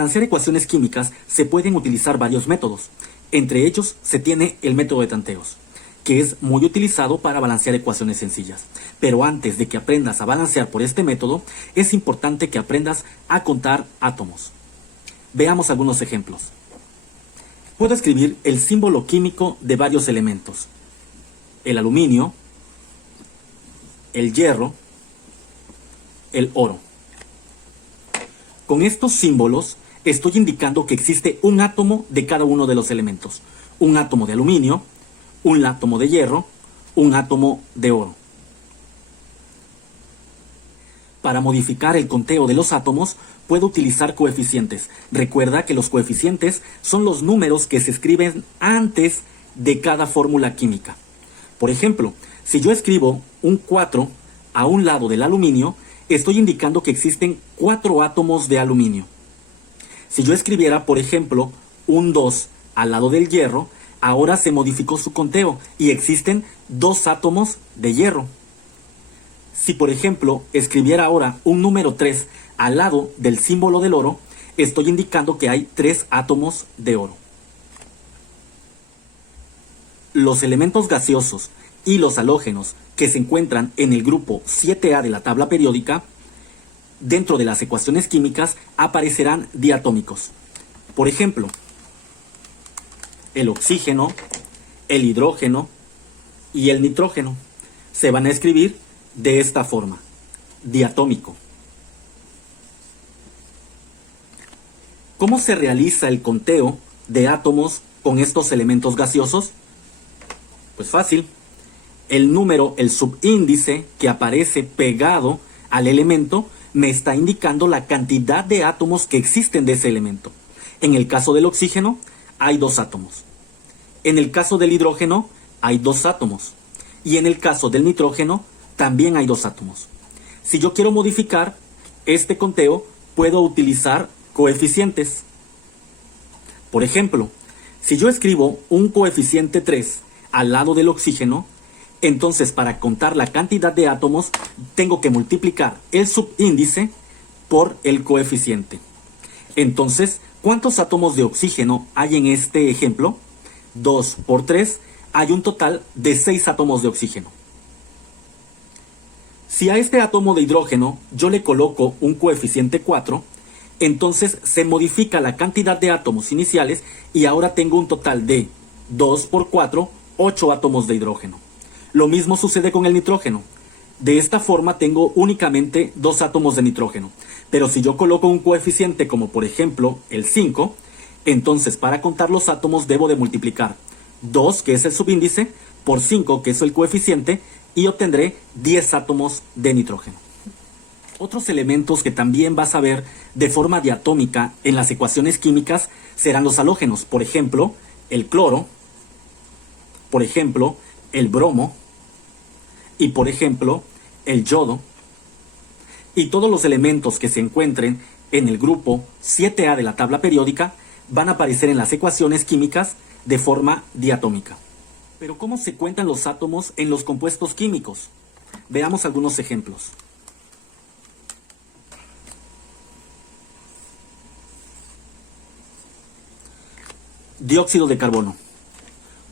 balancear ecuaciones químicas se pueden utilizar varios métodos. Entre ellos se tiene el método de tanteos, que es muy utilizado para balancear ecuaciones sencillas. Pero antes de que aprendas a balancear por este método, es importante que aprendas a contar átomos. Veamos algunos ejemplos. Puedo escribir el símbolo químico de varios elementos: el aluminio, el hierro, el oro. Con estos símbolos estoy indicando que existe un átomo de cada uno de los elementos. Un átomo de aluminio, un átomo de hierro, un átomo de oro. Para modificar el conteo de los átomos, puedo utilizar coeficientes. Recuerda que los coeficientes son los números que se escriben antes de cada fórmula química. Por ejemplo, si yo escribo un 4 a un lado del aluminio, estoy indicando que existen 4 átomos de aluminio. Si yo escribiera, por ejemplo, un 2 al lado del hierro, ahora se modificó su conteo y existen 2 átomos de hierro. Si, por ejemplo, escribiera ahora un número 3 al lado del símbolo del oro, estoy indicando que hay 3 átomos de oro. Los elementos gaseosos y los halógenos que se encuentran en el grupo 7A de la tabla periódica, dentro de las ecuaciones químicas aparecerán diatómicos. Por ejemplo, el oxígeno, el hidrógeno y el nitrógeno se van a escribir de esta forma: diatómico. ¿Cómo se realiza el conteo de átomos con estos elementos gaseosos? Pues fácil. El número, el subíndice que aparece pegado al elemento, me está indicando la cantidad de átomos que existen de ese elemento. En el caso del oxígeno, hay 2 átomos. En el caso del hidrógeno, hay 2 átomos. Y en el caso del nitrógeno, también hay 2 átomos. Si yo quiero modificar este conteo, puedo utilizar coeficientes. Por ejemplo, si yo escribo un coeficiente 3 al lado del oxígeno, entonces para contar la cantidad de átomos, tengo que multiplicar el subíndice por el coeficiente. Entonces, ¿cuántos átomos de oxígeno hay en este ejemplo? 2 por 3, hay un total de 6 átomos de oxígeno. Si a este átomo de hidrógeno yo le coloco un coeficiente 4, entonces se modifica la cantidad de átomos iniciales y ahora tengo un total de 2 por 4, 8 átomos de hidrógeno. Lo mismo sucede con el nitrógeno. De esta forma tengo únicamente 2 átomos de nitrógeno. Pero si yo coloco un coeficiente como por ejemplo el 5, entonces para contar los átomos debo de multiplicar 2, que es el subíndice, por 5, que es el coeficiente, y obtendré 10 átomos de nitrógeno. Otros elementos que también vas a ver de forma diatómica en las ecuaciones químicas serán los halógenos. Por ejemplo, el cloro, por ejemplo, el bromo y por ejemplo, el yodo. Y todos los elementos que se encuentren en el grupo 7A de la tabla periódica van a aparecer en las ecuaciones químicas de forma diatómica. Pero ¿cómo se cuentan los átomos en los compuestos químicos? Veamos algunos ejemplos. Dióxido de carbono.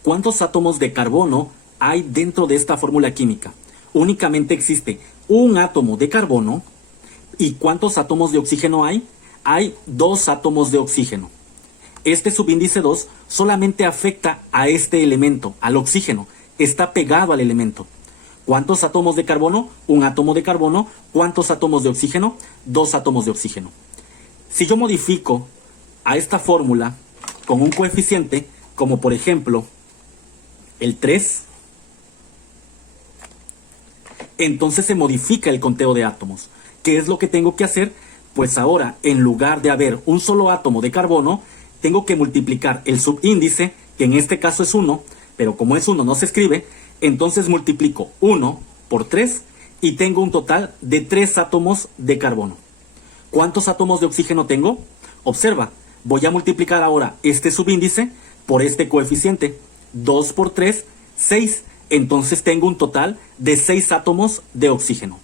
¿Cuántos átomos de carbono hay dentro de esta fórmula química? Únicamente existe un átomo de carbono. ¿Y cuántos átomos de oxígeno hay? Hay 2 átomos de oxígeno. Este subíndice 2 solamente afecta a este elemento, al oxígeno. Está pegado al elemento. ¿Cuántos átomos de carbono? Un átomo de carbono. ¿Cuántos átomos de oxígeno? 2 átomos de oxígeno. Si yo modifico a esta fórmula con un coeficiente, como por ejemplo el 3, entonces se modifica el conteo de átomos. ¿Qué es lo que tengo que hacer? Pues ahora, en lugar de haber un solo átomo de carbono, tengo que multiplicar el subíndice, que en este caso es 1, pero como es 1 no se escribe, entonces multiplico 1 por 3 y tengo un total de 3 átomos de carbono. ¿Cuántos átomos de oxígeno tengo? Observa, voy a multiplicar ahora este subíndice por este coeficiente. 2 por 3, 6. Entonces tengo un total de 6 átomos de oxígeno.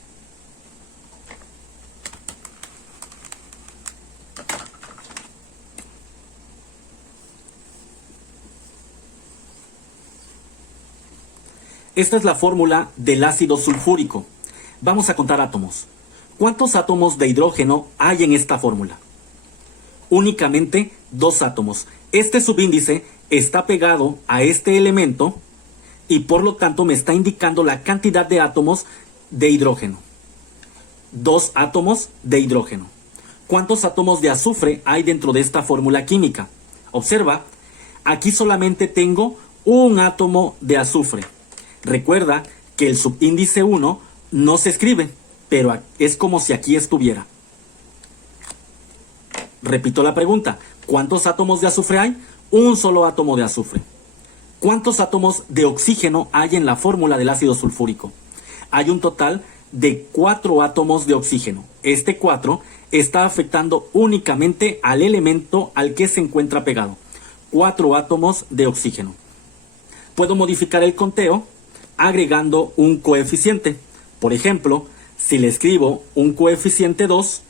Esta es la fórmula del ácido sulfúrico. Vamos a contar átomos. ¿Cuántos átomos de hidrógeno hay en esta fórmula? Únicamente 2 átomos. Este subíndice está pegado a este elemento y por lo tanto me está indicando la cantidad de átomos de hidrógeno. 2 átomos de hidrógeno. ¿Cuántos átomos de azufre hay dentro de esta fórmula química? Observa, aquí solamente tengo un átomo de azufre. Recuerda que el subíndice 1 no se escribe, pero es como si aquí estuviera. Repito la pregunta, ¿cuántos átomos de azufre hay? Un solo átomo de azufre. ¿Cuántos átomos de oxígeno hay en la fórmula del ácido sulfúrico? Hay un total de 4 átomos de oxígeno. Este 4 está afectando únicamente al elemento al que se encuentra pegado. 4 átomos de oxígeno. Puedo modificar el conteo agregando un coeficiente. Por ejemplo, si le escribo un coeficiente 2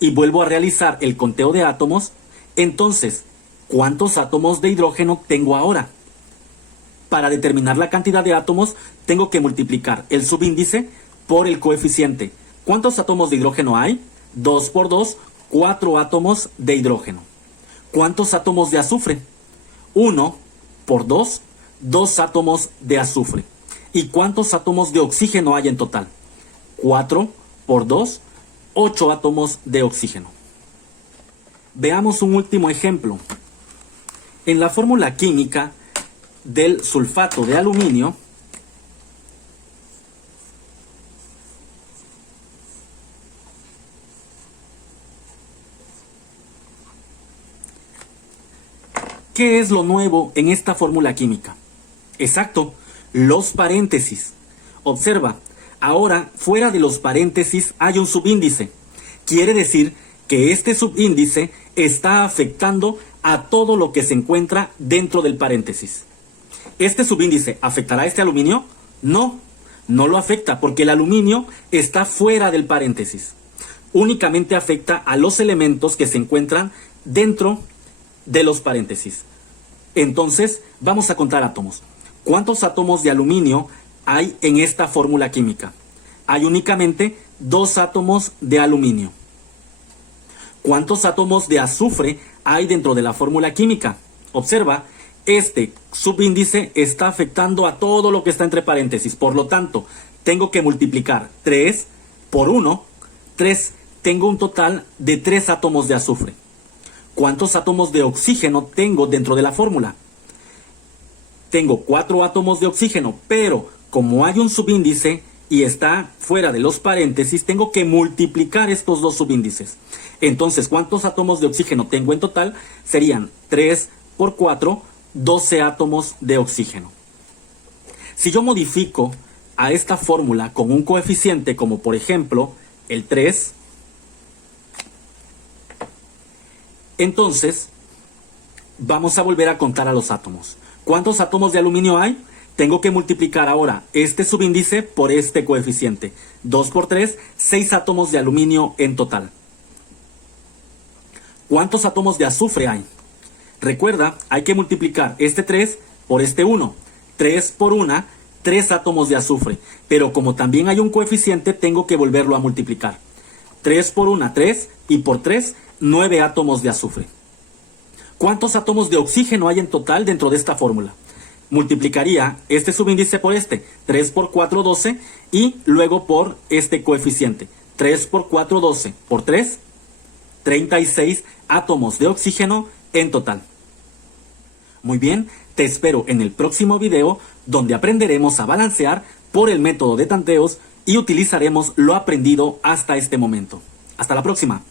y vuelvo a realizar el conteo de átomos, entonces, ¿cuántos átomos de hidrógeno tengo ahora? Para determinar la cantidad de átomos, tengo que multiplicar el subíndice por el coeficiente. ¿Cuántos átomos de hidrógeno hay? 2 por 2, 4 átomos de hidrógeno. ¿Cuántos átomos de azufre? 1 por 2, 2 átomos de azufre. ¿Y cuántos átomos de oxígeno hay en total? 4 por 2, 8 átomos de oxígeno. Veamos un último ejemplo. En la fórmula química del sulfato de aluminio, ¿qué es lo nuevo en esta fórmula química? Exacto, los paréntesis. Observa, ahora fuera de los paréntesis hay un subíndice. Quiere decir que este subíndice está afectando a todo lo que se encuentra dentro del paréntesis. ¿Este subíndice afectará a este aluminio? No, no lo afecta porque el aluminio está fuera del paréntesis. Únicamente afecta a los elementos que se encuentran dentro de los paréntesis. Entonces, vamos a contar átomos. ¿Cuántos átomos de aluminio hay en esta fórmula química? Hay únicamente 2 átomos de aluminio. ¿Cuántos átomos de azufre hay dentro de la fórmula química? Observa, este subíndice está afectando a todo lo que está entre paréntesis. Por lo tanto, tengo que multiplicar 3 por 1. 3. Tengo un total de 3 átomos de azufre. ¿Cuántos átomos de oxígeno tengo dentro de la fórmula? Tengo 4 átomos de oxígeno, pero como hay un subíndice y está fuera de los paréntesis, tengo que multiplicar estos 2 subíndices. Entonces, ¿cuántos átomos de oxígeno tengo en total? Serían 3 por 4, 12 átomos de oxígeno. Si yo modifico a esta fórmula con un coeficiente como por ejemplo el 3, entonces vamos a volver a contar a los átomos. ¿Cuántos átomos de aluminio hay? Tengo que multiplicar ahora este subíndice por este coeficiente. 2 por 3, 6 átomos de aluminio en total. ¿Cuántos átomos de azufre hay? Recuerda, hay que multiplicar este 3 por este 1. 3 por 1, 3 átomos de azufre. Pero como también hay un coeficiente, tengo que volverlo a multiplicar. 3 por 1, 3, y por 3, 9 átomos de azufre. ¿Cuántos átomos de oxígeno hay en total dentro de esta fórmula? Multiplicaría este subíndice por este, 3 por 4, 12, y luego por este coeficiente, 3 por 4, 12, por 3, 36 átomos de oxígeno en total. Muy bien, te espero en el próximo video donde aprenderemos a balancear por el método de tanteos y utilizaremos lo aprendido hasta este momento. Hasta la próxima.